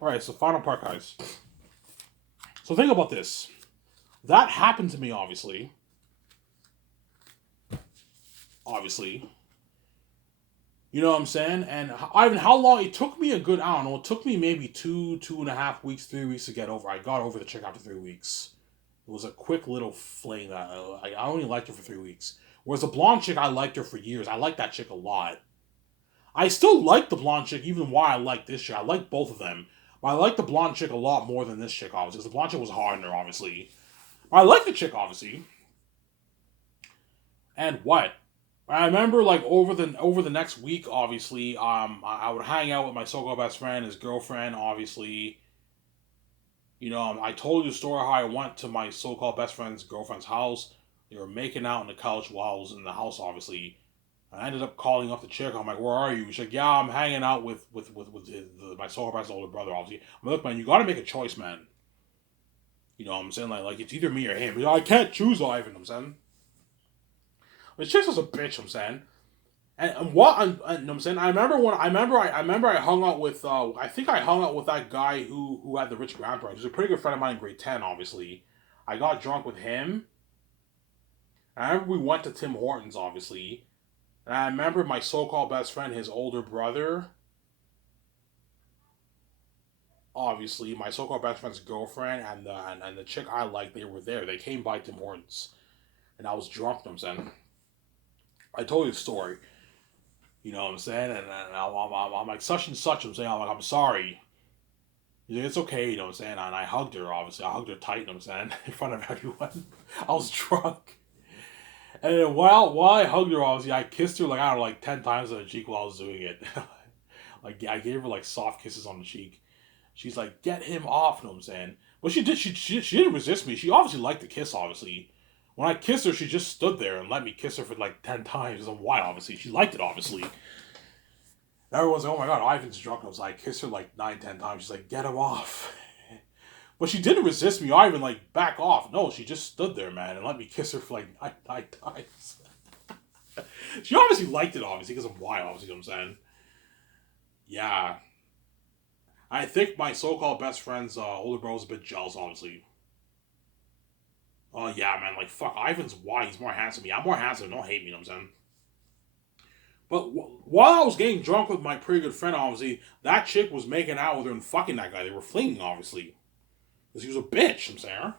Alright, so final part, guys. So think about this. That happened to me, obviously. Obviously. You know what I'm saying? And Ivan, how long it took me? I don't know. It took me maybe 2.5 weeks, 3 weeks to get over. I got over the chick after 3 weeks. It was a quick little fling that I only liked her for 3 weeks. Whereas the blonde chick, I liked her for years. I liked that chick a lot. I still like the blonde chick, even why I like this chick. I like both of them. But I like the blonde chick a lot more than this chick, obviously. Because the blonde chick was hard in her, obviously. I like the chick, obviously. And what? I remember like over the next week, obviously, I would hang out with my so-called best friend, his girlfriend, obviously. I told you the story how I went to my so-called best friend's girlfriend's house. They were making out on the couch while I was in the house, obviously. I ended up calling up the chick. I'm like, "Where are you?" She's like, "Yeah, I'm hanging out with my so-called best older brother, obviously." I'm like, "Look, man, you got to make a choice, man. You know what I'm saying? Like it's either me or him. I can't choose, Ivan. I'm saying." The chick was a bitch. I'm saying. And what you know what I'm saying? I remember I hung out with I think I hung out with that guy who had the rich grandparents. He was a pretty good friend of mine in grade 10, obviously. I got drunk with him. And I remember we went to Tim Hortons, obviously. And I remember my so called best friend, his older brother, obviously, my so called best friend's girlfriend and the chick I liked, they were there. They came by Tim Hortons. And I was drunk, you know what I'm saying? I told you the story. You know what I'm saying? And I'm like, such and such. I'm sorry. He's like, it's okay, you know what I'm saying? And I hugged her, obviously. I hugged her tight, you know what I'm saying? In front of everyone. I was drunk. And then while I hugged her, obviously, I kissed her, like, I don't know, like 10 times on the cheek while I was doing it. Like, I gave her, like, soft kisses on the cheek. She's like, get him off, you know what I'm saying? But she did, she didn't resist me. She obviously liked the kiss, obviously. When I kissed her, she just stood there and let me kiss her for, like, 10 times. I'm why, obviously. She liked it, obviously. Everyone's like, oh my god, Ivan's drunk. I was like, kissed her like 9, 10 times. She's like, get him off. But she didn't resist me. Ivan like back off. No, she just stood there, man, and let me kiss her for like 9 times. She obviously liked it, obviously, because of why, obviously, you know what I'm saying? Yeah. I think my so-called best friend's older bro was a bit jealous, obviously. Oh yeah, man, like fuck, Ivan's why he's more handsome than me. I'm more handsome. Don't hate me, you know what I'm saying? But while I was getting drunk with my pretty good friend, obviously, that chick was making out with her and fucking that guy. They were flinging, obviously. Because he was a bitch, I'm saying.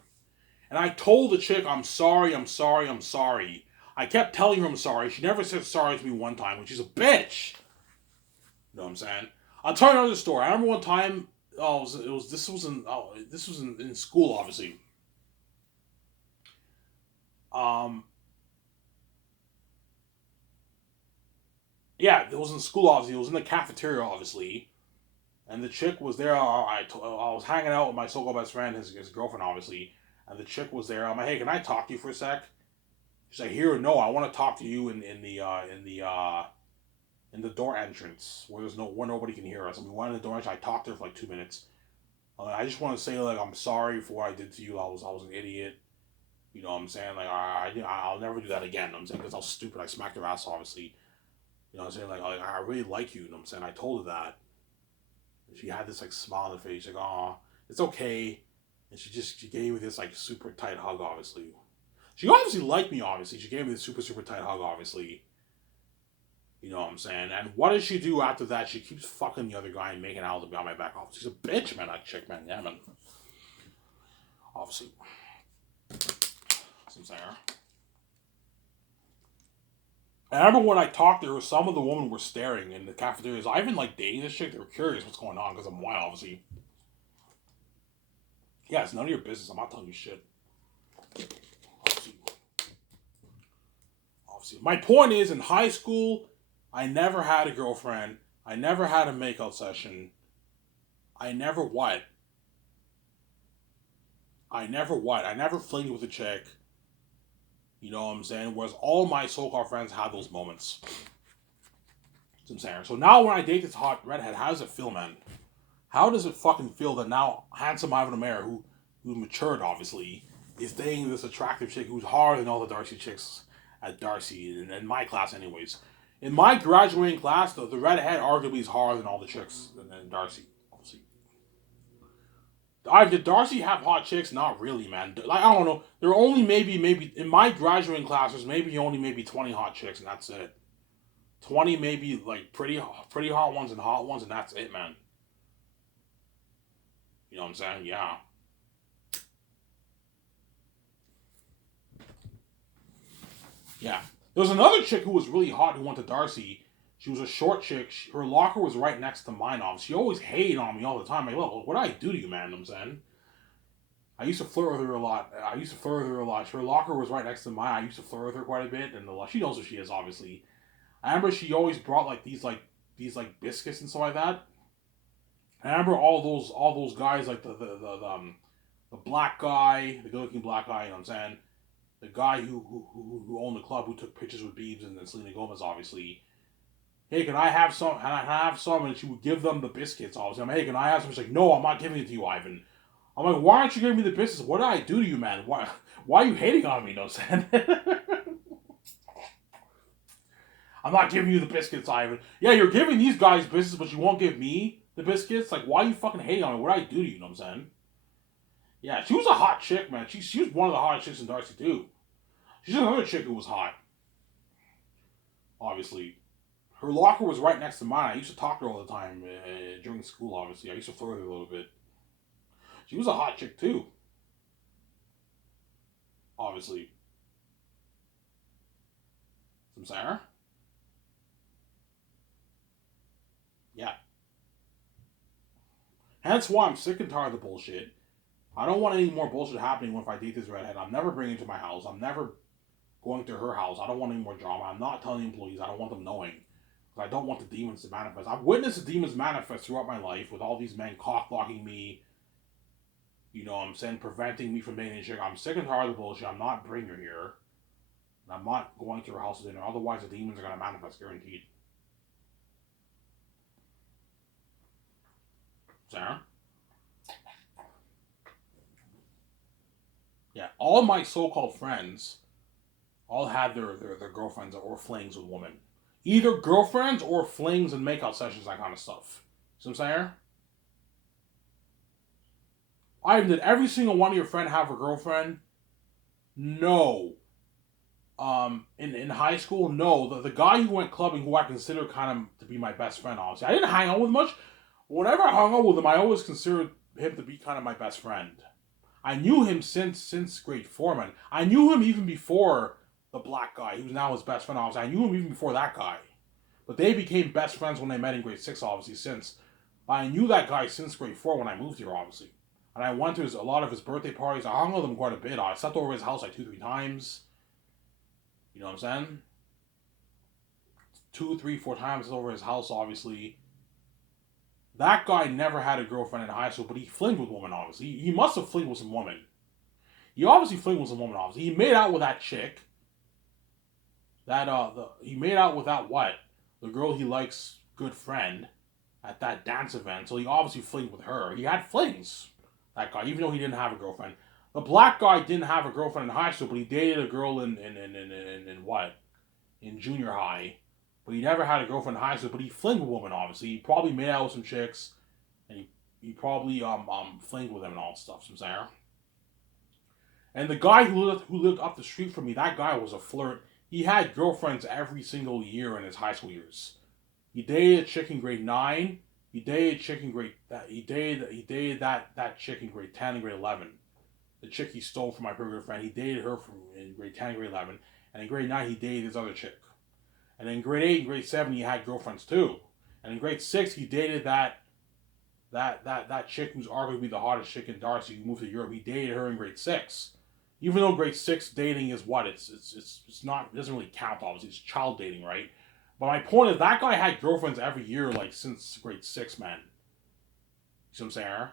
And I told the chick, I'm sorry, I'm sorry, I'm sorry. I kept telling her I'm sorry. She never said sorry to me one time, which is a bitch. You know what I'm saying? I'll tell you another story. I remember one time, this was in school, obviously. Um, yeah, it was in school, obviously. It was in the cafeteria, obviously. And the chick was there. I was hanging out with my so-called best friend, his girlfriend, obviously. And the chick was there. I'm like, hey, can I talk to you for a sec? She's like, here, no, I want to talk to you in the door entrance where nobody can hear us. And we went in the door entrance. I talked to her for like 2 minutes. I just want to say like I'm sorry for what I did to you. I was an idiot. You know what I'm saying? Like I'll never do that again. You know what I'm saying because I was stupid. I smacked her ass, obviously. You know what I'm saying? Like I really like you. You know what I'm saying? I told her that. And she had this like smile on her face. Like, oh, it's okay. And she gave me this like super tight hug. Obviously, she obviously liked me. Obviously, she gave me this super super tight hug. Obviously, you know what I'm saying? And what does she do after that? She keeps fucking the other guy and making out with him behind my back. Off. She's a bitch, man. That chick, man. Yeah, man. Obviously, some saying. I remember when I talked to her, some of the women were staring in the cafeterias. I even like dating this chick. They were curious what's going on because I'm white, obviously. Yeah, it's none of your business. I'm not telling you shit. Obviously. Obviously. My point is, in high school, I never had a girlfriend. I never had a makeout session. I never what? I never what? I never flinged with a chick. You know what I'm saying? Whereas all my so-called friends had those moments. That's what I'm saying. So now when I date this hot redhead, how does it feel, man? How does it fucking feel that now handsome Ivan Mayer, who matured obviously, is dating this attractive chick who's harder than all the Darcy chicks at Darcy in my class, anyways. In my graduating class, the redhead arguably is harder than all the chicks in Darcy, obviously. Did Darcy have hot chicks? Not really, man. Like, I don't know. There are only maybe in my graduating class, there's maybe 20 hot chicks, and that's it. 20 maybe like pretty hot ones and hot ones, and that's it, man. You know what I'm saying? Yeah. Yeah. There was another chick who was really hot who went to Darcy. She was a short chick. Her locker was right next to mine. She always hated on me all the time. Like, look, what did I do to you, man? You know what I'm saying? I used to flirt with her a lot. Her locker was right next to mine. I used to flirt with her quite a bit, and she knows who she is, obviously. I remember she always brought like these biscuits and stuff like that. I remember all those guys like the black guy, the good looking black guy. You know what I'm saying? The guy who owned the club, who took pictures with Biebs and Selena Gomez, obviously. Hey, can I have some? Can I have some? And she would give them the biscuits. Obviously, I'm like, hey, can I have some? She's like, no, I'm not giving it to you, Ivan. I'm like, why aren't you giving me the biscuits? What did I do to you, man? Why are you hating on me? No, Sam. I'm not giving you the biscuits, Ivan. Yeah, you're giving these guys biscuits, but you won't give me the biscuits. Like, why are you fucking hating on me? What did I do to you? You know what I'm saying? Yeah, she was a hot chick, man. She was one of the hottest chicks in Darcy too. She's another chick who was hot. Obviously, her locker was right next to mine. I used to talk to her all the time during school. Obviously, I used to flirt with her a little bit. She was a hot chick too. Obviously, some Sarah. Yeah. Hence why I'm sick and tired of the bullshit. I don't want any more bullshit happening if I date this redhead. I'm never bringing her to my house. I'm never going to her house. I don't want any more drama. I'm not telling the employees. I don't want them knowing. I don't want the demons to manifest. I've witnessed the demons manifest throughout my life with all these men cock blocking me, you know what I'm saying, preventing me from dating a chick. I'm sick and tired of the bullshit. I'm not bringing her here. And I'm not going to her house to dinner. Otherwise, the demons are going to manifest, guaranteed. Sarah? Yeah, all my so called friends all had their girlfriends or flings with women. Either girlfriends or flings and makeout sessions, that kind of stuff. See what I'm saying? Ivan, did every single one of your friends have a girlfriend? No. In high school, no. The guy who went clubbing, who I consider kind of to be my best friend, honestly, I didn't hang out with much. Whenever I hung out with him, I always considered him to be kind of my best friend. I knew him since grade four, man. I knew him even before the black guy, who's now his best friend. Obviously, I knew him even before that guy. But they became best friends when they met in grade six, obviously. Since I knew that guy since grade four when I moved here, obviously, and I went to a lot of his birthday parties. I hung with him quite a bit. I slept over his house like 2, 3 times. You know what I'm saying? 2, 3, 4 times over his house, obviously. That guy never had a girlfriend in high school, but he flinged with women, obviously. He must have flinged with some woman. He obviously flinged with some woman, obviously. He made out with that chick. He made out with that what? The girl he likes, good friend, at that dance event. So he obviously flinged with her. He had flings. That guy, even though he didn't have a girlfriend. The black guy didn't have a girlfriend in high school, but he dated a girl in what? In junior high. But he never had a girlfriend in high school, but he flinged with women, obviously. He probably made out with some chicks, and he probably flinged with them and all stuff, some Sarah. And the guy who lived up the street from me, that guy was a flirt. He had girlfriends every single year in his high school years. He dated a chick in grade 9. He dated a chick in grade that chick in grade 10 and grade 11. The chick he stole from my pretty good friend. He dated her from in grade 10 and grade 11. And in grade 9 he dated his other chick. And in grade 8 and grade 7 he had girlfriends too. And in grade 6 he dated that chick who's arguably the hottest chick in Darcy who moved to Europe. He dated her in grade 6. Even though grade 6 dating is what? It's not, it doesn't really count, obviously. It's child dating, right? But my point is, that guy had girlfriends every year, like, since grade 6, man. You see what I'm saying?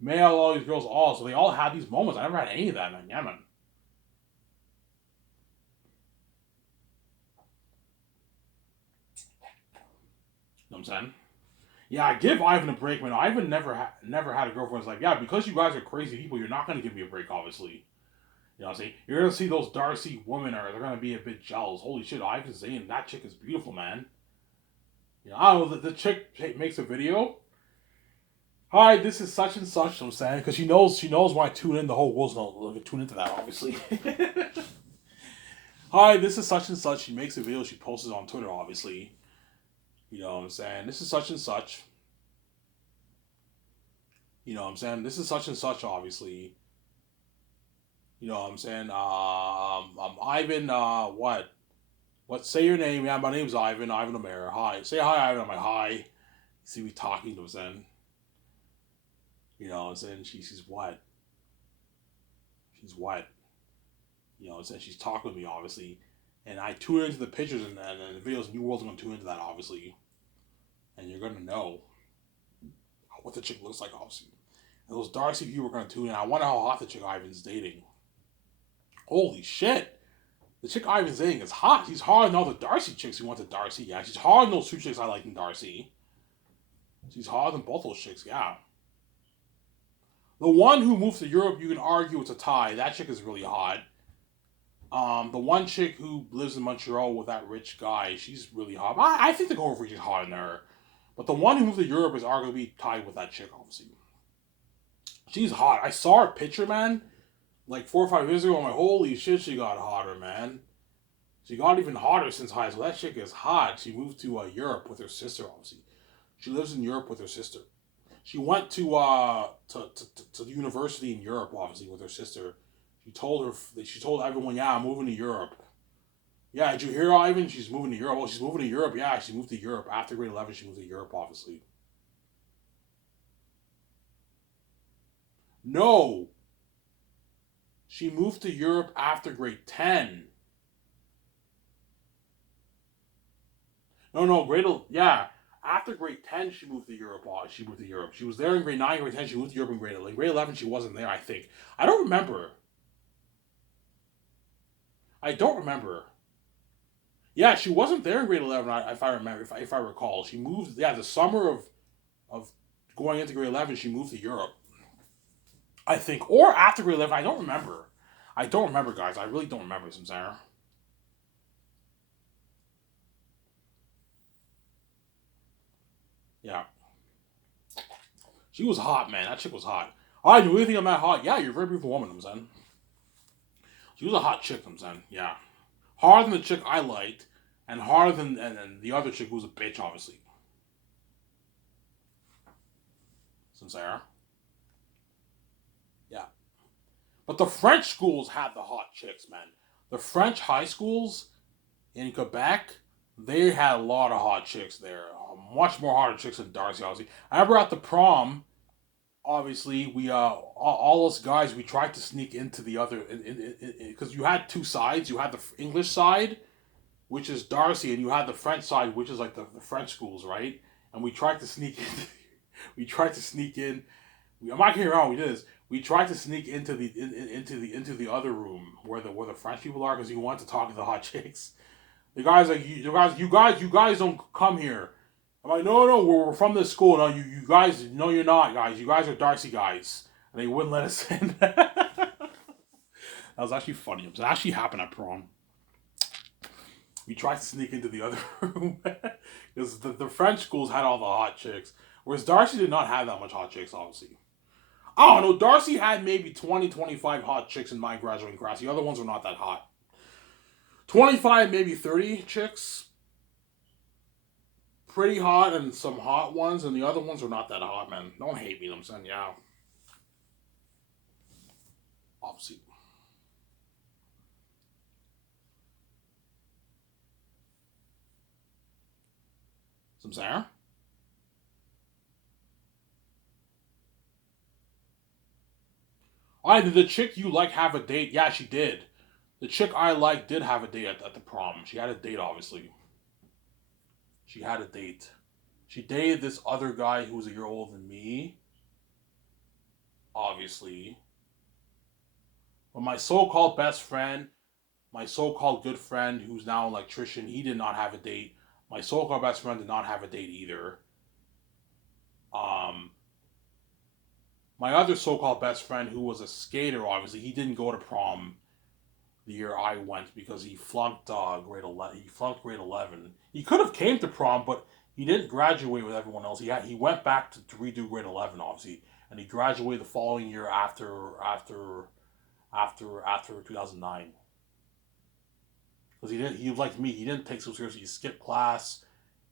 Male, all these girls, all. So they all had these moments. I never had any of that, man. Yeah, man. You know what I'm saying? Yeah, give Ivan a break, man. Ivan never had a girlfriend. It's like, yeah, because you guys are crazy people, you're not going to give me a break, obviously. You know what I'm saying? You're going to see those Darcy women, or they're going to be a bit jealous. Holy shit, Ivan's saying that chick is beautiful, man. You know, I don't know, the chick makes a video. Hi, this is such and such. I'm saying because she knows when I tune in, the whole world's gonna tune into that, obviously. Hi, this is such and such. She makes a video, she posts it on Twitter, obviously. You know what I'm saying? This is such and such. You know what I'm saying? This is such and such, obviously. You know what I'm saying? I'm Ivan. What? What? Say your name. Yeah, my name's Ivan. Ivan O'Mara. Hi. Say hi, Ivan. I'm like hi. See me talking to him. Then you know what I'm saying? She's what? She's what? You know, and she's talking with me, obviously. And I tune into the pictures and the videos. New World's going to tune into that, obviously. And you're going to know what the chick looks like, obviously. And those Darcy people are going to tune in. I wonder how hot the chick Ivan's dating. Holy shit. The chick Ivan's dating is hot. She's hotter than all the Darcy chicks who went to Darcy. Yeah, she's hotter than those two chicks I like in Darcy. She's hotter than both those chicks, yeah. The one who moved to Europe, you can argue it's a tie. That chick is really hot. The one chick who lives in Montreal with that rich guy, she's really hot. I think the Golden Freak is hotter than her. But the one who moved to Europe is arguably tied with that chick, obviously. She's hot. I saw her picture, man, like 4 or 5 years ago. I'm like, holy shit, she got hotter, man. She got even hotter since high school. That chick is hot. She moved to Europe with her sister, obviously. She lives in Europe with her sister. She went to the university in Europe, obviously, with her sister. She told everyone, yeah, I'm moving to Europe. Yeah, did you hear, Ivan? She's moving to Europe. Well, she's moving to Europe. Yeah, she moved to Europe. After grade 11, she moved to Europe, obviously. No, she moved to Europe after grade 10. No, yeah. After grade 10, she moved to Europe. She moved to Europe. She was there in grade 9, grade 10. She moved to Europe in grade 11. In grade 11, she wasn't there, I think. I don't remember. I don't remember. Yeah, she wasn't there in grade 11, if I remember, if I recall. She moved, yeah, the summer of going into grade 11, she moved to Europe. I think, or after grade 11. I don't remember. I don't remember, guys. I really don't remember, Samsara. Yeah, she was hot, man. That chick was hot. I do really think I'm that hot. Yeah, you're a very beautiful woman, I'm saying. She was a hot chick, I'm saying. Yeah, harder than the chick I liked, and harder than and the other chick who was a bitch, obviously. Samsara. Yeah, but the French schools had the hot chicks, man. The French high schools in Quebec, they had a lot of hot chicks there. Much more hotter chicks than Darcy, obviously. I remember at the prom, obviously, we all us guys, we tried to sneak into the other, because you had two sides. You had the English side, which is Darcy, and you had the French side, which is like the French schools, right? And we tried to sneak in. We tried to sneak in. I'm not kidding around. We did this. We tried to sneak into the other room where the French people are because we wanted to talk to the hot chicks. The guys like you guys don't come here. I'm like, no, we're from this school. No, you guys, no, you're not, guys. You guys are Darcy guys, and they wouldn't let us in. That was actually funny. It actually happened at prom. We tried to sneak into the other room because the French schools had all the hot chicks, whereas Darcy did not have that much hot chicks, obviously. I don't know. Darcy had maybe 20, 25 hot chicks in my graduating class. The other ones were not that hot. 25, maybe 30 chicks. Pretty hot and some hot ones, and the other ones are not that hot, man. Don't hate me, I'm saying, yeah. Obviously. Some Sarah? I did the chick you like have a date? Yeah, she did. The chick I like did have a date at the prom. She had a date, obviously. She had a date. She dated this other guy who was a year older than me, obviously. But my so called good friend, who's now an electrician, he did not have a date. My so called best friend did not have a date either. Um, my other so called best friend, who was a skater, obviously, he didn't go to prom the year I went because he flunked grade 11. He flunked grade 11. He could have came to prom, but he didn't graduate with everyone else. He went back to redo grade 11, obviously, and he graduated the following year after 2009. Because he was like me. He didn't take school seriously. He skipped class.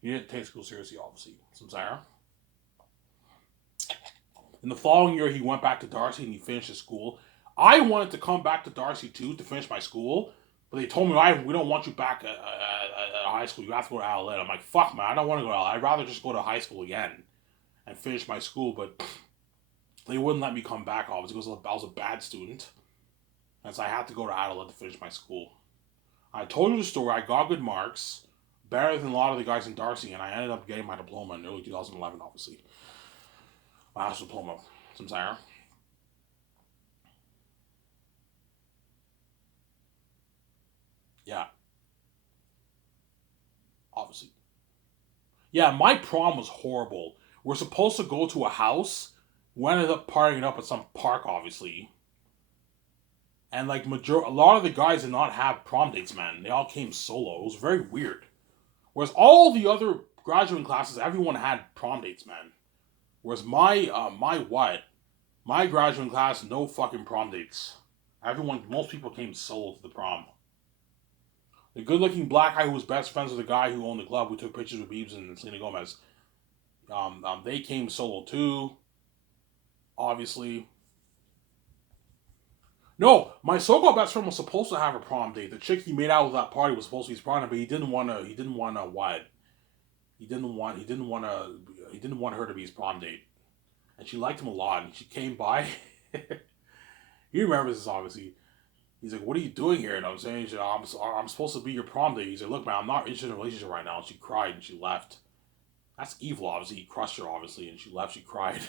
He didn't take school seriously, obviously. Some saying. In the following year, he went back to Darcy and he finished his school. I wanted to come back to Darcy too to finish my school, but they told me, we don't want you back at high school. You have to go to Adelaide. I'm like, fuck, man, I don't want to go to Adelaide. I'd rather just go to high school again and finish my school, but they wouldn't let me come back, obviously, because I was a bad student. And so I had to go to Adelaide to finish my school. I told you the story. I got good marks, better than a lot of the guys in Darcy, and I ended up getting my diploma in early 2011, obviously. My last diploma. Some saying. Yeah. Obviously. Yeah, my prom was horrible. We're supposed to go to a house. We ended up partying up at some park, obviously. And like a lot of the guys did not have prom dates, man. They all came solo. It was very weird. Whereas all the other graduating classes, everyone had prom dates, man. Whereas my graduating class, no fucking prom dates. Most people came solo to the prom. The good-looking black guy who was best friends with the guy who owned the club, who took pictures with Biebs and Selena Gomez, they came solo too. Obviously. No, my so-called best friend was supposed to have a prom date. The chick he made out with that party was supposed to be his prom date, but he didn't want to. He didn't want her to be his prom date, and she liked him a lot. And she came by. He remembers this, obviously. He's like, "What are you doing here?" And I'm saying, "I'm supposed to be your prom date." He's like, "Look, man, I'm not interested in a relationship right now." And she cried and she left. That's evil, obviously. He crushed her, obviously, and she left. She cried.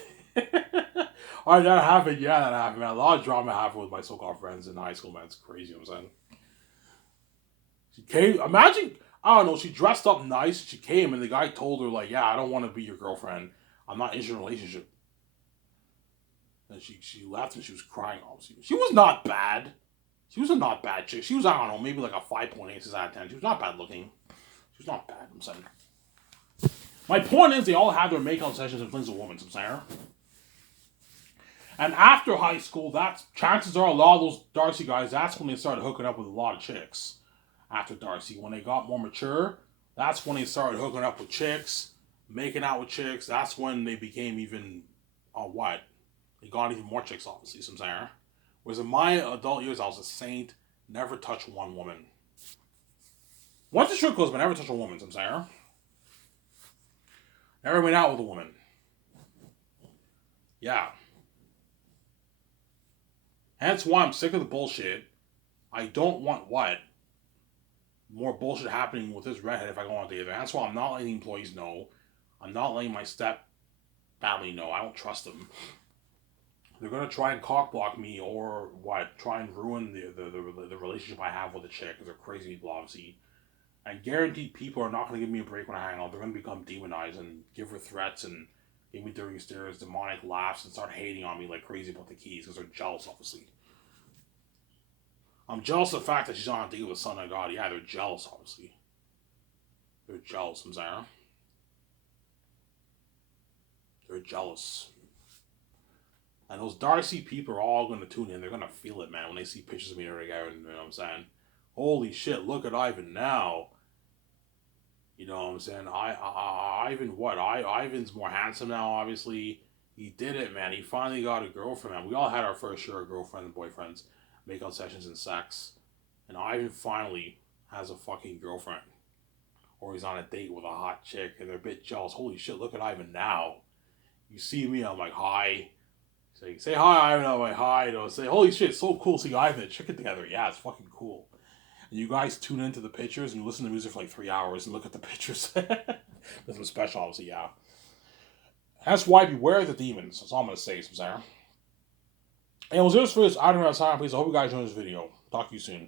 Alright, that happened. Yeah, that happened, man. A lot of drama happened with my so-called friends in high school, man. It's crazy, you know what I'm saying? She came, imagine, I don't know, she dressed up nice. She came, and the guy told her, like, yeah, I don't want to be your girlfriend. I'm not interested in a relationship. And she left, and she was crying, obviously. She was not bad. She was a not bad chick. She was, I don't know, maybe like a 5.8 out of 10. She was not bad looking. She was not bad, I'm saying. My point is, they all had their make-out sessions and flings of women, I'm saying. And after high school, chances are a lot of those Darcy guys, that's when they started hooking up with a lot of chicks. After Darcy, when they got more mature, that's when they started hooking up with chicks, making out with chicks. That's when they became even, They got even more chicks, obviously, some saying. Whereas in my adult years, I was a saint, never touched one woman. Went to strip clubs, but never touched a woman, some saying. Never went out with a woman. Yeah. Hence why I'm sick of the bullshit. I don't want more bullshit happening with this redhead if I go on a date. That's why I'm not letting employees know. I'm not letting my step family know. I don't trust them. They're gonna try and cockblock me or try and ruin the relationship I have with the chick because they're crazy people, obviously. And guaranteed people are not gonna give me a break when I hang out. They're gonna become demonized and give her threats and give me dirty stares, demonic laughs, and start hating on me like crazy about the keys because they're jealous, obviously. I'm jealous of the fact that she's on a date with a son of God. Yeah, they're jealous, obviously. They're jealous, I'm saying. They're jealous. And those Darcy people are all going to tune in. They're going to feel it, man, when they see pictures of me together. You know what I'm saying? Holy shit, look at Ivan now. You know what I'm saying? Ivan's more handsome now, obviously. He did it, man. He finally got a girlfriend, man. We all had our first share of girlfriends and boyfriends, make-out sessions and sex. And Ivan finally has a fucking girlfriend. Or he's on a date with a hot chick, and they're a bit jealous. Holy shit, look at Ivan now. You see me, I'm like, hi. Say hi, Ivan. I'm like, hi. You know, say, holy shit, so cool seeing Ivan and chicken together. Yeah, it's fucking cool. And you guys tune into the pictures and you listen to music for like 3 hours and look at the pictures. Nothing special, obviously, yeah. That's why beware the demons. That's all I'm going to say, Sarah. And it was this for this. I don't know how time, please. I hope you guys enjoyed this video. Talk to you soon.